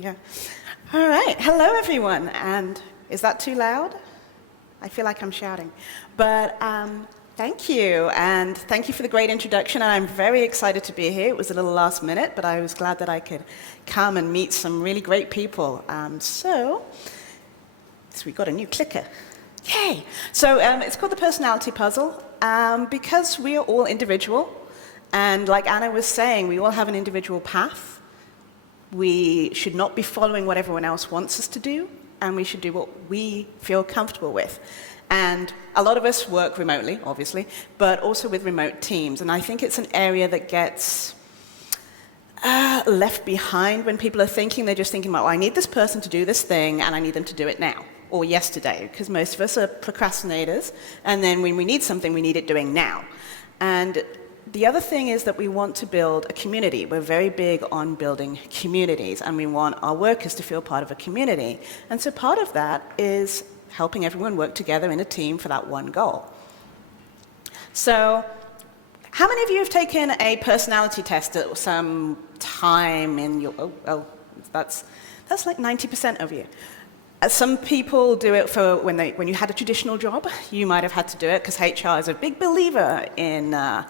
dear. All right. Hello, everyone. And is that too loud? I feel like I'm shouting. But thank you. And thank you for the great introduction. And I'm very excited to be here. It was a little last minute, but I was glad that I could come and meet some really great people. So we got a new clicker. Yay! So it's called the personality puzzle. Because we are all individual, and like Anna was saying, we all have an individual path. We should not be following what everyone else wants us to do, and we should do what we feel comfortable with. And a lot of us work remotely, obviously, but also with remote teams. And I think it's an area that gets left behind when people are thinking. They're just thinking about, well, I need this person to do this thing, and I need them to do it now, or yesterday, because most of us are procrastinators. And then when we need something, we need it doing now. And the other thing is that we want to build a community. We're very big on building communities, and we want our workers to feel part of a community. And so part of that is helping everyone work together in a team for that one goal. So how many of you have taken a personality test at some time in your... that's like 90% of you. Some people do it for when you had a traditional job. You might have had to do it because HR is a big believer in the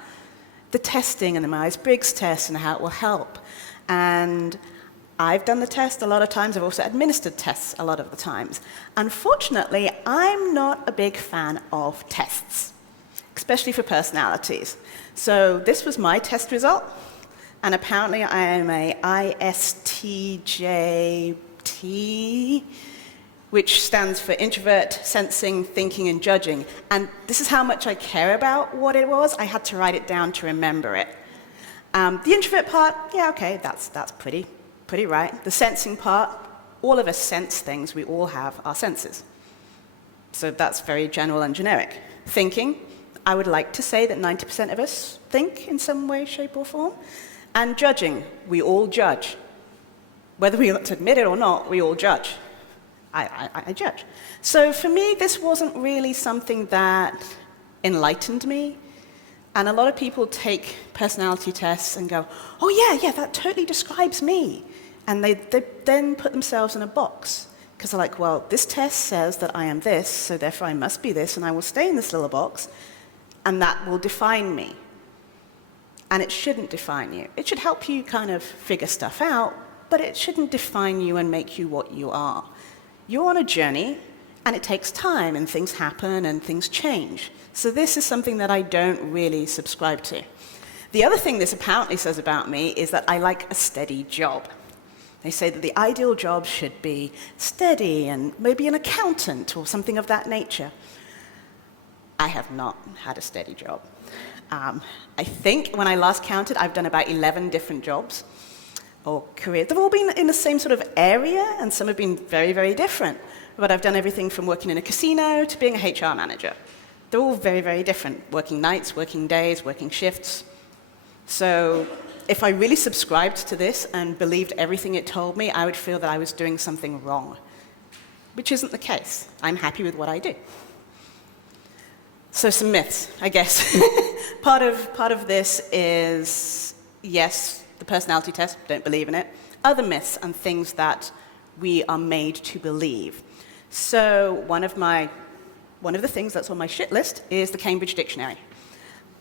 testing and the Myers-Briggs test and how it will help. And I've done the test a lot of times. I've also administered tests a lot of the times. Unfortunately, I'm not a big fan of tests, especially for personalities. So this was my test result, and apparently I am a ISTJT, which stands for introvert, sensing, thinking, and judging. And this is how much I care about what it was. I had to write it down to remember it. The introvert part, yeah, okay, that's pretty right. The sensing part, all of us sense things. We all have our senses. So that's very general and generic. Thinking, I would like to say that 90% of us think in some way, shape, or form. And judging, we all judge. Whether we want to admit it or not, we all judge. I judge. So for me, this wasn't really something that enlightened me. And a lot of people take personality tests and go, oh yeah, that totally describes me. And they then put themselves in a box. Because they're like, well, this test says that I am this, so therefore I must be this, and I will stay in this little box, and that will define me. And it shouldn't define you. It should help you kind of figure stuff out, but it shouldn't define you and make you what you are. You're on a journey, and it takes time, and things happen, and things change. So this is something that I don't really subscribe to. The other thing this apparently says about me is that I like a steady job. They say that the ideal job should be steady, and maybe an accountant, or something of that nature. I have not had a steady job. I think when I last counted, I've done about 11 different jobs or careers. They've all been in the same sort of area, and some have been very, very different. But I've done everything from working in a casino to being a HR manager. They're all very, very different. Working nights, working days, working shifts. So if I really subscribed to this and believed everything it told me, I would feel that I was doing something wrong, which isn't the case. I'm happy with what I do. So some myths, I guess. Part of this is, yes, the personality test, don't believe in it. Other myths and things that we are made to believe. So one of the things that's on my shit list is the Cambridge Dictionary.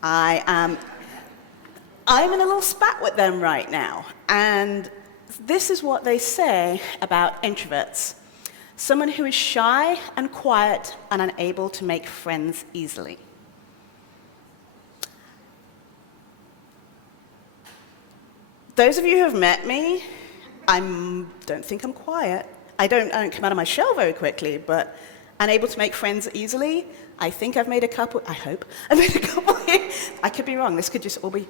I'm in a little spat with them right now, and this is what they say about introverts. Someone who is shy and quiet and unable to make friends easily. Those of you who have met me, I don't think I'm quiet. I don't come out of my shell very quickly, but unable to make friends easily. I think I've made a couple. I hope I've made a couple. I could be wrong. This could just all be.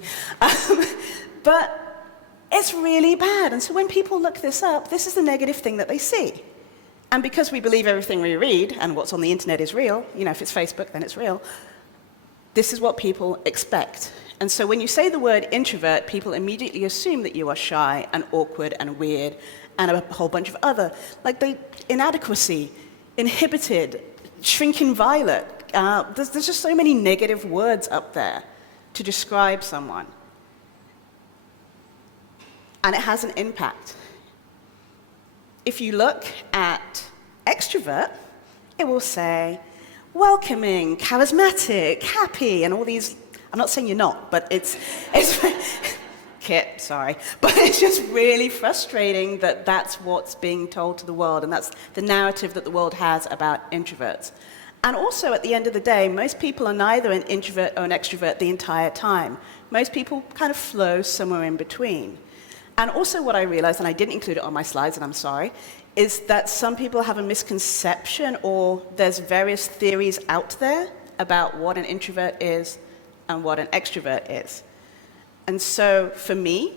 But it's really bad. And so when people look this up, this is the negative thing that they see. And because we believe everything we read, and what's on the internet is real, if it's Facebook, then it's real, this is what people expect. And so when you say the word introvert, people immediately assume that you are shy and awkward and weird and a whole bunch of other, inadequacy, inhibited, shrinking violet. There's just so many negative words up there to describe someone. And it has an impact. If you look at extrovert, it will say welcoming, charismatic, happy, and all these. I'm not saying you're not, but it's Kit, sorry. But it's just really frustrating that that's what's being told to the world, and that's the narrative that the world has about introverts. And also, at the end of the day, most people are neither an introvert or an extrovert the entire time. Most people kind of flow somewhere in between. And also what I realized, and I didn't include it on my slides, and I'm sorry, is that some people have a misconception, or there's various theories out there about what an introvert is and what an extrovert is. And so for me,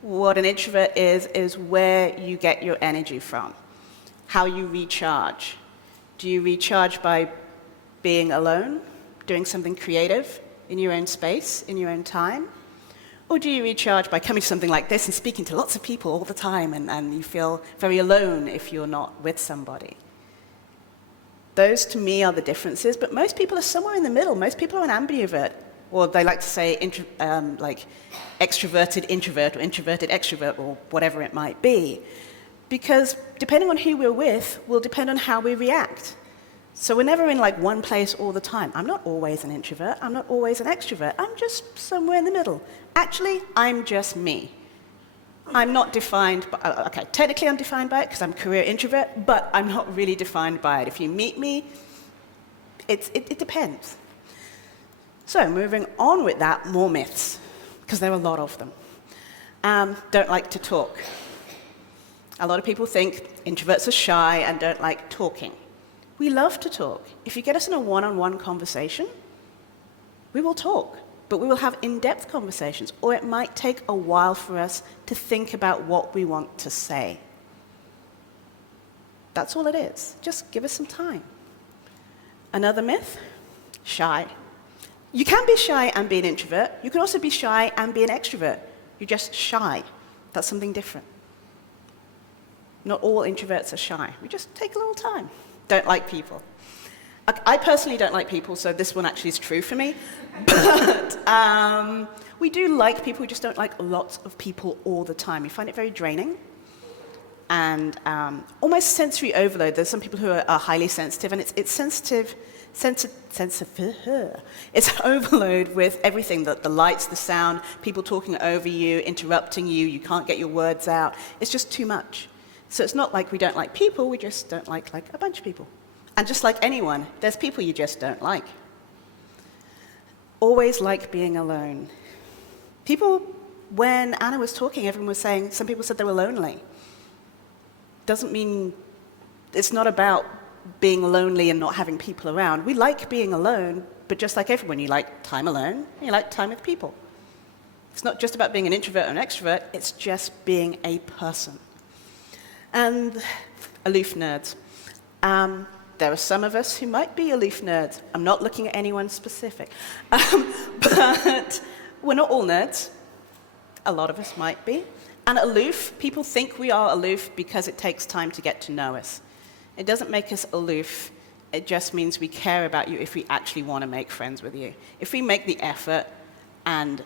what an introvert is where you get your energy from, how you recharge. Do you recharge by being alone, doing something creative in your own space, in your own time? Or do you recharge by coming to something like this and speaking to lots of people all the time, and you feel very alone if you're not with somebody? Those, to me, are the differences, but most people are somewhere in the middle. Most people are an ambivert, or they like to say like extroverted introvert or introverted extrovert or whatever it might be. Because depending on who we're with will depend on how we react. So we're never in like one place all the time. I'm not always an introvert. I'm not always an extrovert. I'm just somewhere in the middle. Actually, I'm just me. I'm not defined by, okay, technically I'm defined by it because I'm a career introvert, but I'm not really defined by it. If you meet me, it depends. So moving on with that, more myths, because there are a lot of them. Don't like to talk. A lot of people think introverts are shy and don't like talking. We love to talk. If you get us in a one-on-one conversation, we will talk, but we will have in-depth conversations, or it might take a while for us to think about what we want to say. That's all it is. Just give us some time. Another myth, shy. You can be shy and be an introvert. You can also be shy and be an extrovert. You're just shy. That's something different. Not all introverts are shy. We just take a little time. Don't like people. I personally don't like people, so this one actually is true for me. But we do like people, we just don't like lots of people all the time. We find it very draining and almost sensory overload. There's some people who are highly sensitive, and it's it's overload with everything, the lights, the sound, people talking over you, interrupting you, you can't get your words out. It's just too much. So it's not like we don't like people, we just don't like a bunch of people. And just like anyone, there's people you just don't like. Always like being alone. People, when Anna was talking, everyone was saying, some people said they were lonely. Doesn't mean, it's not about being lonely and not having people around. We like being alone, but just like everyone, you like time alone, and you like time with people. It's not just about being an introvert or an extrovert, it's just being a person. And aloof nerds. There are some of us who might be aloof nerds. I'm not looking at anyone specific. But we're not all nerds. A lot of us might be. And aloof, people think we are aloof because it takes time to get to know us. It doesn't make us aloof. It just means we care about you if we actually want to make friends with you. If we make the effort and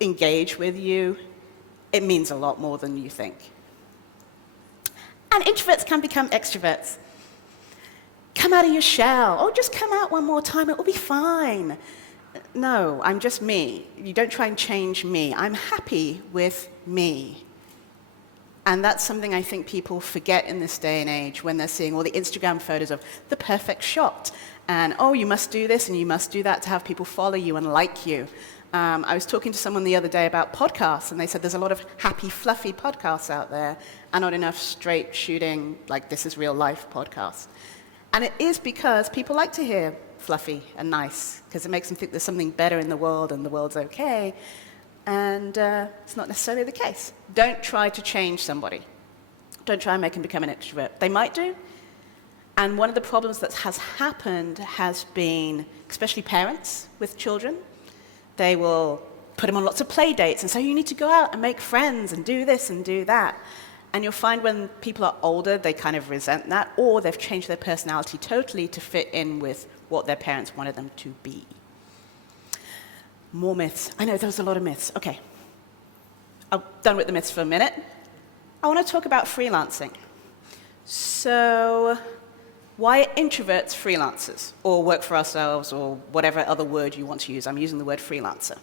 engage with you, it means a lot more than you think. And introverts can become extroverts. Come out of your shell. Oh, just come out one more time, it will be fine. No, I'm just me. You don't try and change me. I'm happy with me. And that's something I think people forget in this day and age when they're seeing all the Instagram photos of the perfect shot. And, oh, you must do this and you must do that to have people follow you and like you. I was talking to someone the other day about podcasts, and they said there's a lot of happy, fluffy podcasts out there and not enough straight shooting, like this is real life podcasts. And it is because people like to hear fluffy and nice, because it makes them think there's something better in the world and the world's okay. And it's not necessarily the case. Don't try to change somebody. Don't try and make them become an extrovert. They might do. And one of the problems that has happened has been, especially parents with children, they will put them on lots of play dates and say, you need to go out and make friends and do this and do that. And you'll find when people are older, they kind of resent that, or they've changed their personality totally to fit in with what their parents wanted them to be. More myths. I know there was a lot of myths. Okay. I'm done with the myths for a minute. I want to talk about freelancing. So, why are introverts freelancers, or work for ourselves, or whatever other word you want to use? I'm using the word freelancer.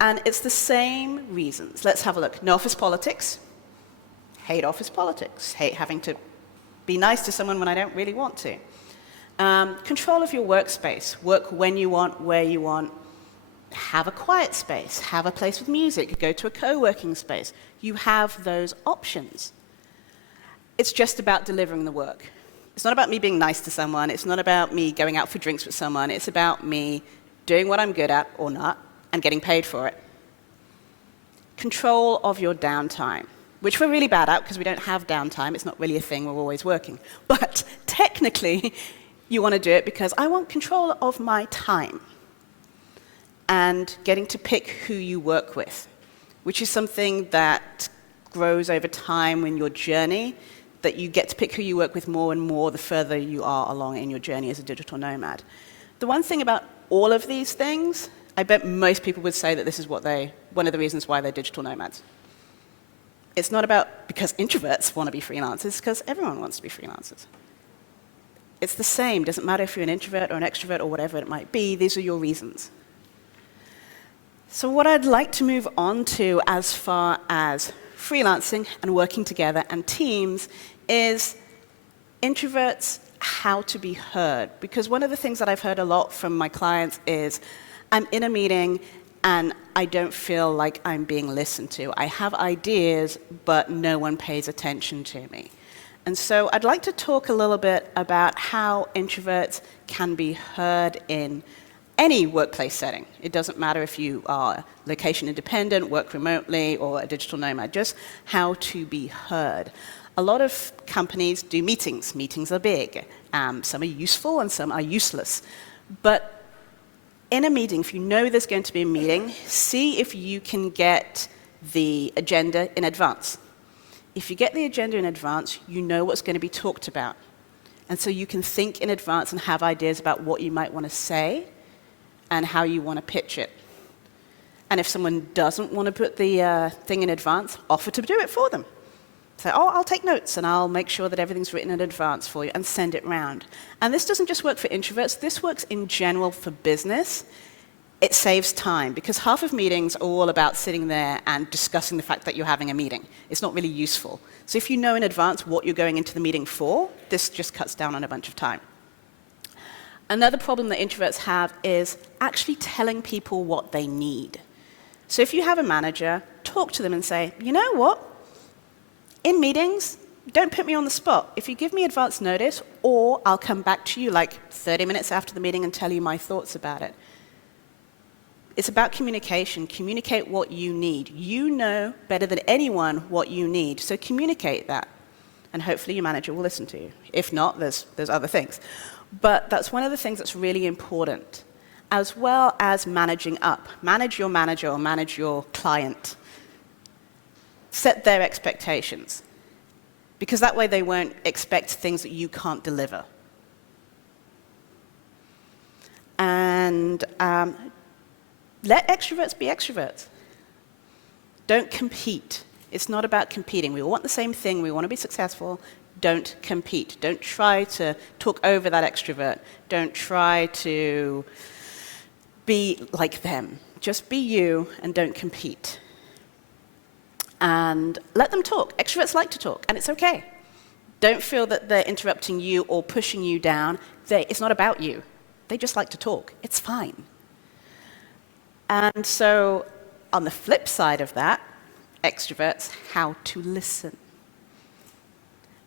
And it's the same reasons. Let's have a look. No office politics. Hate office politics. Hate having to be nice to someone when I don't really want to. Control of your workspace. Work when you want, where you want. Have a quiet space. Have a place with music. Go to a co-working space. You have those options. It's just about delivering the work. It's not about me being nice to someone. It's not about me going out for drinks with someone. It's about me doing what I'm good at or not and getting paid for it. Control of your downtime, which we're really bad at because we don't have downtime. It's not really a thing. We're always working. But technically, you want to do it because I want control of my time and getting to pick who you work with, which is something that grows over time in your journey, that you get to pick who you work with more and more the further you are along in your journey as a digital nomad. The one thing about all of these things, I bet most people would say that this is one of the reasons why they're digital nomads. It's not about because introverts want to be freelancers, it's because everyone wants to be freelancers. It's the same, doesn't matter if you're an introvert or an extrovert or whatever it might be, these are your reasons. So what I'd like to move on to as far as freelancing and working together and teams is introverts, how to be heard. Because one of the things that I've heard a lot from my clients is, I'm in a meeting and I don't feel like I'm being listened to. I have ideas, but no one pays attention to me. And so I'd like to talk a little bit about how introverts can be heard in any workplace setting. It doesn't matter if you are location independent, work remotely, or a digital nomad, just how to be heard. A lot of companies do meetings. Meetings are big. Some are useful and some are useless. But in a meeting, if you know there's going to be a meeting, see if you can get the agenda in advance. If you get the agenda in advance, you know what's going to be talked about. And so you can think in advance and have ideas about what you might want to say and how you want to pitch it. And if someone doesn't want to put the thing in advance, offer to do it for them. Say, oh, I'll take notes and I'll make sure that everything's written in advance for you and send it round. And this doesn't just work for introverts, this works in general for business. It saves time because half of meetings are all about sitting there and discussing the fact that you're having a meeting. It's not really useful. So if you know in advance what you're going into the meeting for, this just cuts down on a bunch of time. Another problem that introverts have is actually telling people what they need. So if you have a manager, talk to them and say, you know what? In meetings, don't put me on the spot. If you give me advance notice, or I'll come back to you like 30 minutes after the meeting and tell you my thoughts about it. It's about communication. Communicate what you need. You know better than anyone what you need, so communicate that. And hopefully your manager will listen to you. If not, there's other things. But that's one of the things that's really important, as well as managing up. Manage your manager or manage your client. Set their expectations, because that way they won't expect things that you can't deliver. And let extroverts be extroverts. Don't compete. It's not about competing. We all want the same thing. We want to be successful. Don't compete. Don't try to talk over that extrovert. Don't try to be like them. Just be you and don't compete. And let them talk. Extroverts like to talk, and it's okay. Don't feel that they're interrupting you or pushing you down. It's not about you. They just like to talk. It's fine. And so, on the flip side of that, extroverts, how to listen.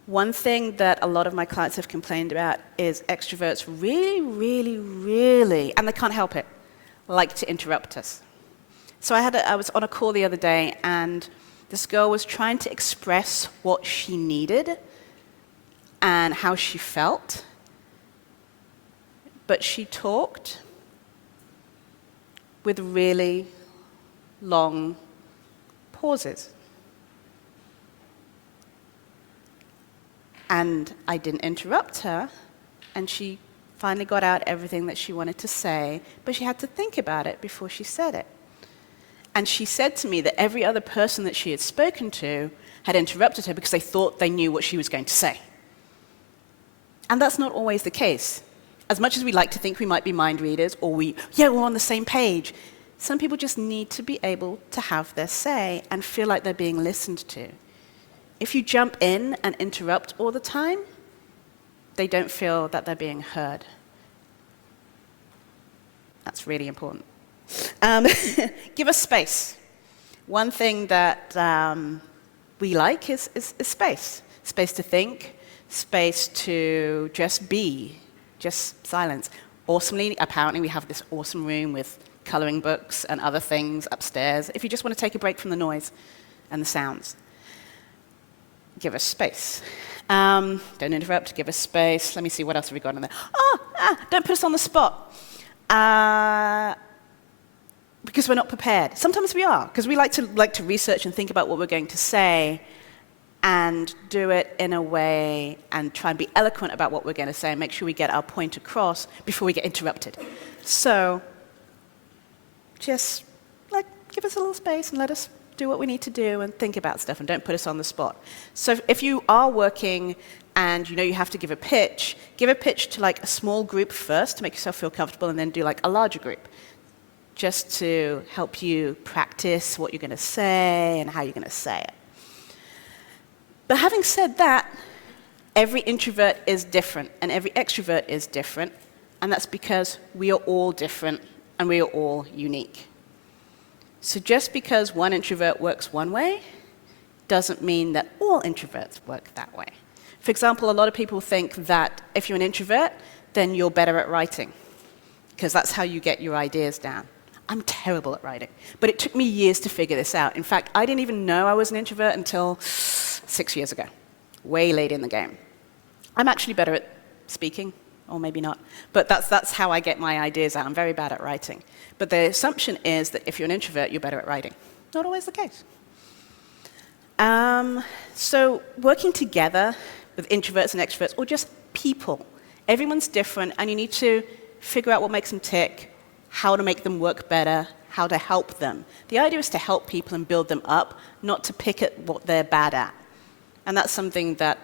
One thing that a lot of my clients have complained about is extroverts really, and they can't help it, like to interrupt us. So I was on a call the other day, and this girl was trying to express what she needed and how she felt, but she talked with really long pauses. And I didn't interrupt her, and she finally got out everything that she wanted to say, but she had to think about it before she said it. And she said to me that every other person that she had spoken to had interrupted her because they thought they knew what she was going to say. And that's not always the case. As much as we like to think we might be mind readers, or we're on the same page, some people just need to be able to have their say and feel like they're being listened to. If you jump in and interrupt all the time, they don't feel that they're being heard. That's really important. Give us space. One thing that we like is space. Space to think, space to just be, just silence. Awesomely, apparently we have this awesome room with coloring books and other things upstairs. If you just want to take a break from the noise and the sounds, give us space. Don't interrupt, give us space. Let me see, what else have we got in there? Don't put us on the spot. Because we're not prepared. Sometimes we are, because we like to research and think about what we're going to say and do it in a way and try and be eloquent about what we're going to say and make sure we get our point across before we get interrupted. So just give us a little space and let us do what we need to do and think about stuff, and don't put us on the spot. So if you are working and you know you have to give a pitch to a small group first to make yourself feel comfortable, and then do a larger group, just to help you practice what you're going to say and how you're going to say it. But having said that, every introvert is different and every extrovert is different, and that's because we are all different and we are all unique. So just because one introvert works one way doesn't mean that all introverts work that way. For example, a lot of people think that if you're an introvert, then you're better at writing, because that's how you get your ideas down. I'm terrible at writing, but it took me years to figure this out. In fact, I didn't even know I was an introvert until 6 years ago, way late in the game. I'm actually better at speaking, or maybe not, but that's how I get my ideas out. I'm very bad at writing. But the assumption is that if you're an introvert, you're better at writing. Not always the case. So working together with introverts and extroverts, or just people, everyone's different, and you need to figure out what makes them tick, how to make them work better, how to help them. The idea is to help people and build them up, not to pick at what they're bad at. And that's something that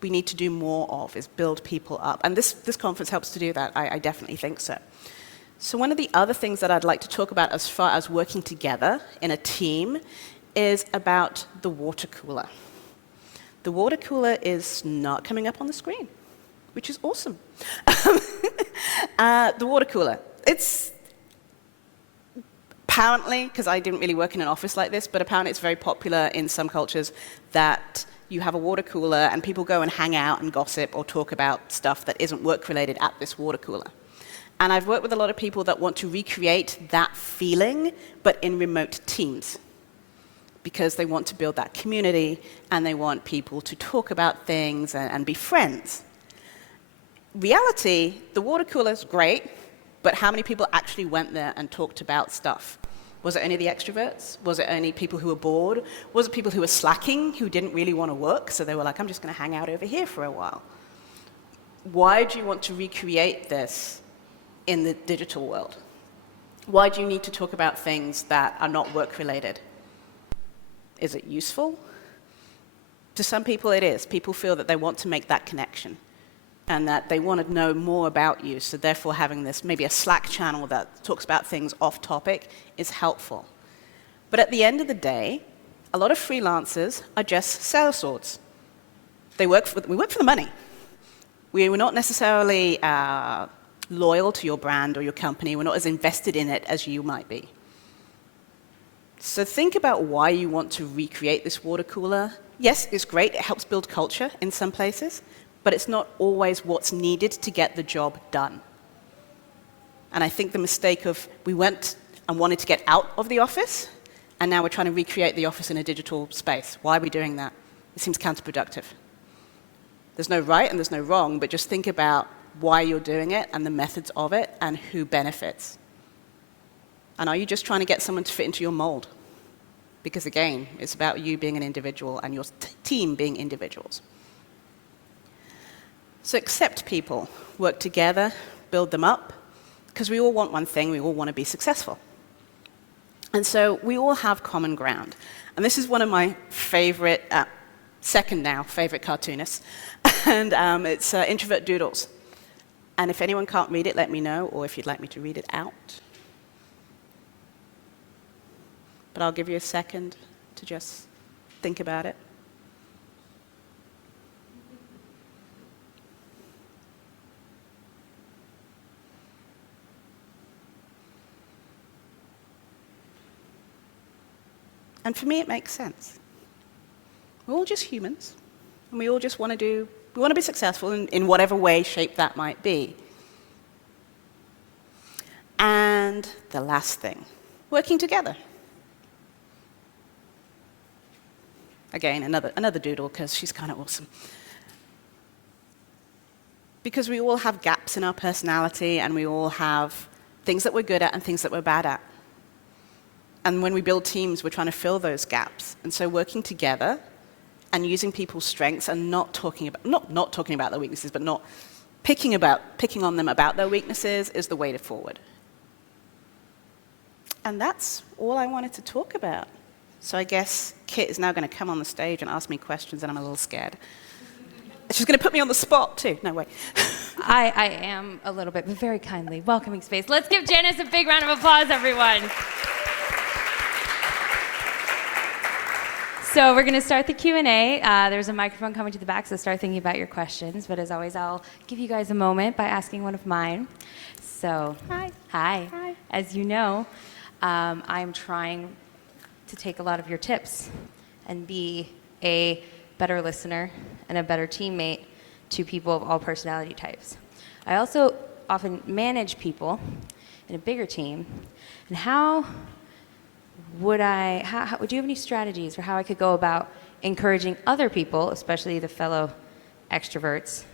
we need to do more of, is build people up. And this conference helps to do that. I definitely think so. So one of the other things that I'd like to talk about as far as working together in a team is about the water cooler. The water cooler is not coming up on the screen, which is awesome. The water cooler. It's apparently, because I didn't really work in an office like this, but apparently it's very popular in some cultures that you have a water cooler and people go and hang out and gossip or talk about stuff that isn't work-related at this water cooler. And I've worked with a lot of people that want to recreate that feeling, but in remote teams, because they want to build that community and they want people to talk about things and be friends. Reality, the water cooler is great, but how many people actually went there and talked about stuff? Was it only the extroverts? Was it only people who were bored? Was it people who were slacking, who didn't really want to work, so they were like, I'm just going to hang out over here for a while? Why do you want to recreate this in the digital world? Why do you need to talk about things that are not work-related? Is it useful? To some people it is. People feel that they want to make that connection and that they want to know more about you, so therefore having this, maybe a Slack channel that talks about things off topic, is helpful. But at the end of the day, a lot of freelancers are just sellswords. We work for the money. We were not necessarily loyal to your brand or your company. We're not as invested in it as you might be. So think about why you want to recreate this water cooler. Yes, it's great. It helps build culture in some places, but it's not always what's needed to get the job done. And I think the mistake of we went and wanted to get out of the office, and now we're trying to recreate the office in a digital space. Why are we doing that? It seems counterproductive. There's no right and there's no wrong, but just think about why you're doing it and the methods of it and who benefits. And are you just trying to get someone to fit into your mold? Because again, it's about you being an individual and your team being individuals. So accept people, work together, build them up, because we all want one thing, we all want to be successful. And so we all have common ground. And this is one of my favorite second now favorite cartoonist. And it's Introvert Doodles. And if anyone can't read it, let me know, or if you'd like me to read it out. But I'll give you a second to just think about it. And for me, it makes sense. We're all just humans, and we all just want to be successful in whatever way, shape that might be. And the last thing, working together. Again, another doodle, because she's kind of awesome. Because we all have gaps in our personality, and we all have things that we're good at and things that we're bad at. And when we build teams, we're trying to fill those gaps. And so working together and using people's strengths and not talking about their weaknesses, but not picking on them about their weaknesses is the way forward. And that's all I wanted to talk about. So I guess Kit is now going to come on the stage and ask me questions, and I'm a little scared. She's going to put me on the spot, too. No way. I am a little bit, but very kindly. Welcoming space. Let's give Janice a big round of applause, everyone. So we're going to start the Q&A. There's a microphone coming to the back, so start thinking about your questions. But as always, I'll give you guys a moment by asking one of mine. So, Hi. As you know, I'm trying to take a lot of your tips and be a better listener and a better teammate to people of all personality types. I also often manage people in a bigger team. And how would you have any strategies for how I could go about encouraging other people, especially the fellow extroverts,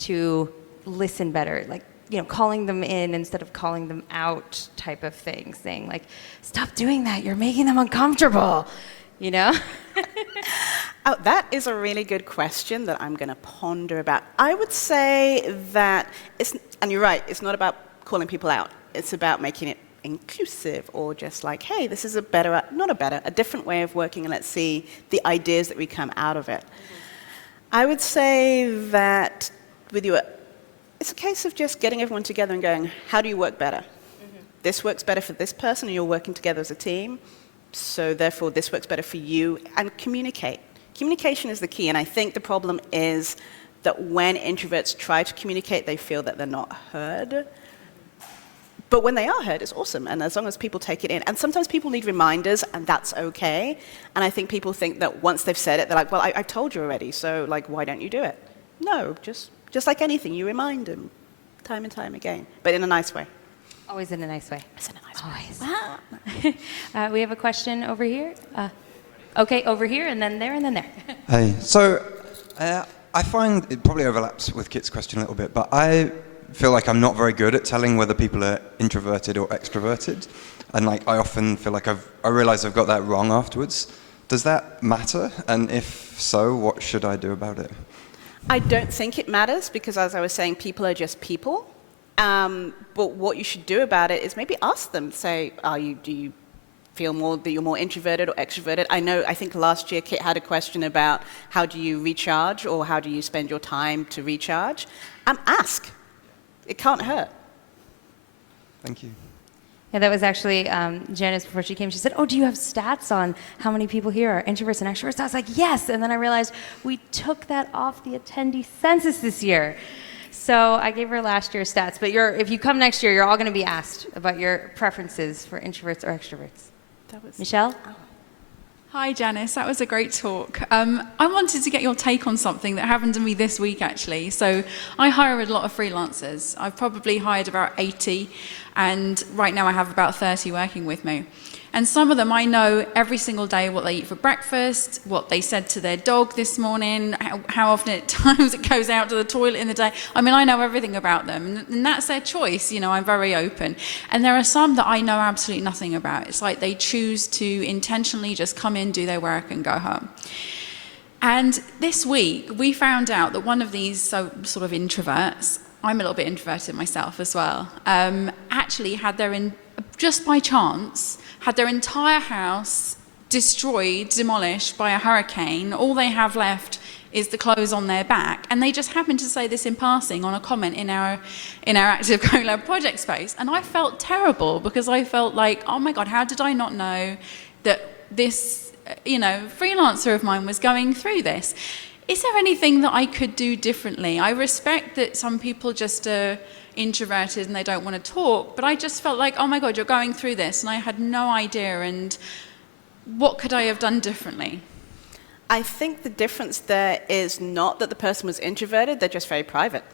to listen better? Like, calling them in instead of calling them out type of thing, saying like, stop doing that, you're making them uncomfortable, Oh, that is a really good question that I'm going to ponder about. I would say that, and you're right, it's not about calling people out. It's about making it inclusive, or just like, hey, this is a different way of working, and let's see the ideas that we come out of it. Mm-hmm. I would say that with you, it's a case of just getting everyone together and going, how do you work better? Mm-hmm. This works better for this person, and you're working together as a team, so therefore this works better for you, and communicate. Communication is the key, and I think the problem is that when introverts try to communicate, they feel that they're not heard. But when they are heard, it's awesome, and as long as people take it in. And sometimes people need reminders, and that's okay. And I think people think that once they've said it, they're like, well, I told you already, so why don't you do it? No, just like anything, you remind them time and time again, but in a nice way. Always in a nice way. It's in a nice way. Always. We have a question over here. Okay, over here, and then there, and then there. Hey, so I find it probably overlaps with Kit's question a little bit, but I feel like I'm not very good at telling whether people are introverted or extroverted, and I often feel like I realize I've got that wrong afterwards. Does that matter? And if so, what should I do about it? I don't think it matters, because as I was saying, people are just people. But what you should do about it is maybe ask them, say, do you feel that you're more introverted or extroverted? I think last year Kit had a question about how do you recharge, or how do you spend your time to recharge? Ask. It can't hurt. Thank you. Yeah, that was actually Janice before she came. She said, do you have stats on how many people here are introverts and extroverts? I was like, yes. And then I realized we took that off the attendee census this year. So I gave her last year's stats. But if you come next year, you're all going to be asked about your preferences for introverts or extroverts. Michelle? Oh. Hi, Janice. That was a great talk. I wanted to get your take on something that happened to me this week, actually. So I hire a lot of freelancers. I've probably hired about 80, and right now I have about 30 working with me. And some of them, I know every single day what they eat for breakfast, what they said to their dog this morning, how often at times it goes out to the toilet in the day. I mean, I know everything about them, and that's their choice. I'm very open. And there are some that I know absolutely nothing about. It's like they choose to intentionally just come in, do their work, and go home. And this week, we found out that one of these sort of introverts, I'm a little bit introverted myself as well, actually just by chance, had their entire house destroyed, demolished by a hurricane. All they have left is the clothes on their back. And they just happened to say this in passing on a comment in our Active CoLab project space. And I felt terrible because I felt like, oh my God, how did I not know that this, freelancer of mine was going through this? Is there anything that I could do differently? I respect that some people just are introverted and they don't want to talk, but I just felt like, oh my God, you're going through this, and I had no idea, and what could I have done differently? I think the difference there is not that the person was introverted, they're just very private.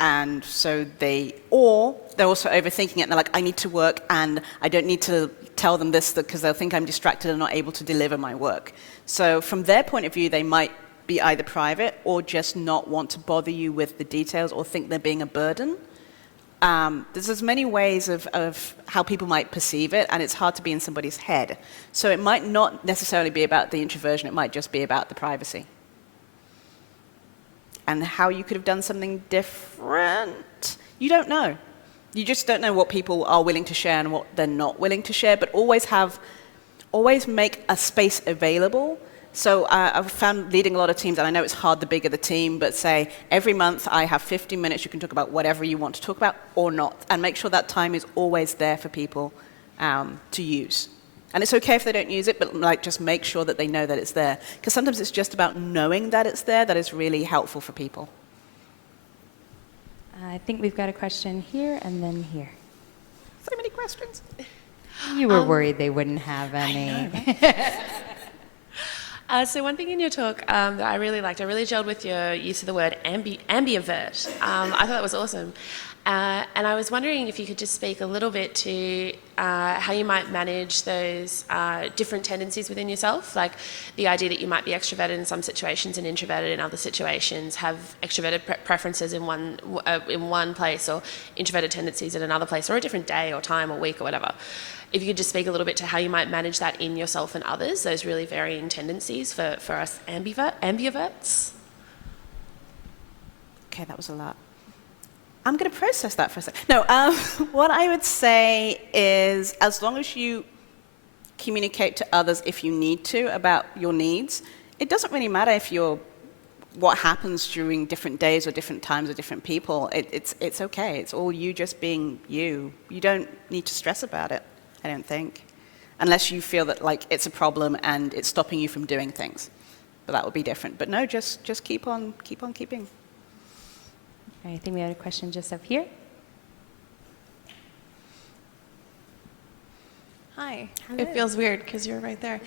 And so they're also overthinking it, and they're like, I need to work, and I don't need to tell them this because they'll think I'm distracted and not able to deliver my work. So from their point of view, they might be either private or just not want to bother you with the details or think they're being a burden. There's as many ways of how people might perceive it, and it's hard to be in somebody's head. So it might not necessarily be about the introversion, it might just be about the privacy. And how you could have done something different, you don't know. You just don't know what people are willing to share and what they're not willing to share, but always make a space available. So I've found leading a lot of teams, and I know it's hard the bigger the team, but say every month I have 15 minutes, you can talk about whatever you want to talk about or not, and make sure that time is always there for people to use. And it's okay if they don't use it, but just make sure that they know that it's there. Because sometimes it's just about knowing that it's there that is really helpful for people. I think we've got a question here and then here. So many questions. You were worried they wouldn't have any. So one thing in your talk that I really liked, I really gelled with your use of the word ambivert. I thought that was awesome. And I was wondering if you could just speak a little bit to how you might manage those different tendencies within yourself, like the idea that you might be extroverted in some situations and introverted in other situations, have extroverted preferences in one place or introverted tendencies in another place, or a different day or time or week or whatever. If you could just speak a little bit to how you might manage that in yourself and others, those really varying tendencies for us ambiverts. Okay, that was a lot. I'm going to process that for a second. No, what I would say is as long as you communicate to others if you need to about your needs, it doesn't really matter if what happens during different days or different times or different people. It's okay. It's all you just being you. You don't need to stress about it, I don't think, unless you feel that it's a problem and it's stopping you from doing things. But that would be different. But no, just keep on keeping. I think we had a question just up here. Hi. Hello. It feels weird because you're right there.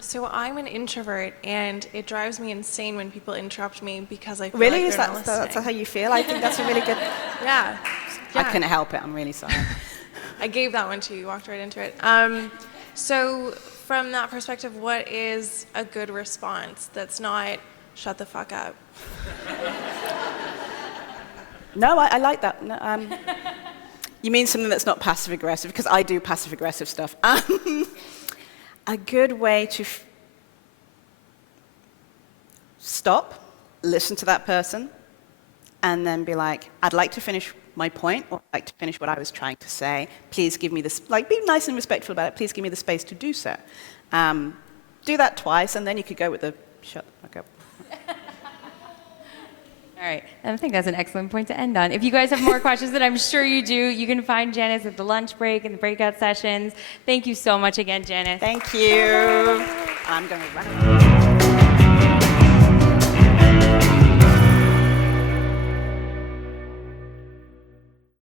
So I'm an introvert, and it drives me insane when people interrupt me because I feel Really? like Is they're not that's listening. how you feel? I think that's a really good... Yeah. I couldn't help it. I'm really sorry. I gave that one to you. You walked right into it. So from that perspective, what is a good response that's not shut the fuck up? No, I like that. No, you mean something that's not passive-aggressive, because I do passive-aggressive stuff. A good way to stop, listen to that person, and then be like, I'd like to finish my point, or I'd like to finish what I was trying to say. Please give me this, be nice and respectful about it. Please give me the space to do so. Do that twice, and then you could go with the shut the fuck up. All right, I think that's an excellent point to end on. If you guys have more questions, that I'm sure you do, you can find Janice at the lunch break and the breakout sessions. Thank you so much again, Janice. Thank you. I'm going to run.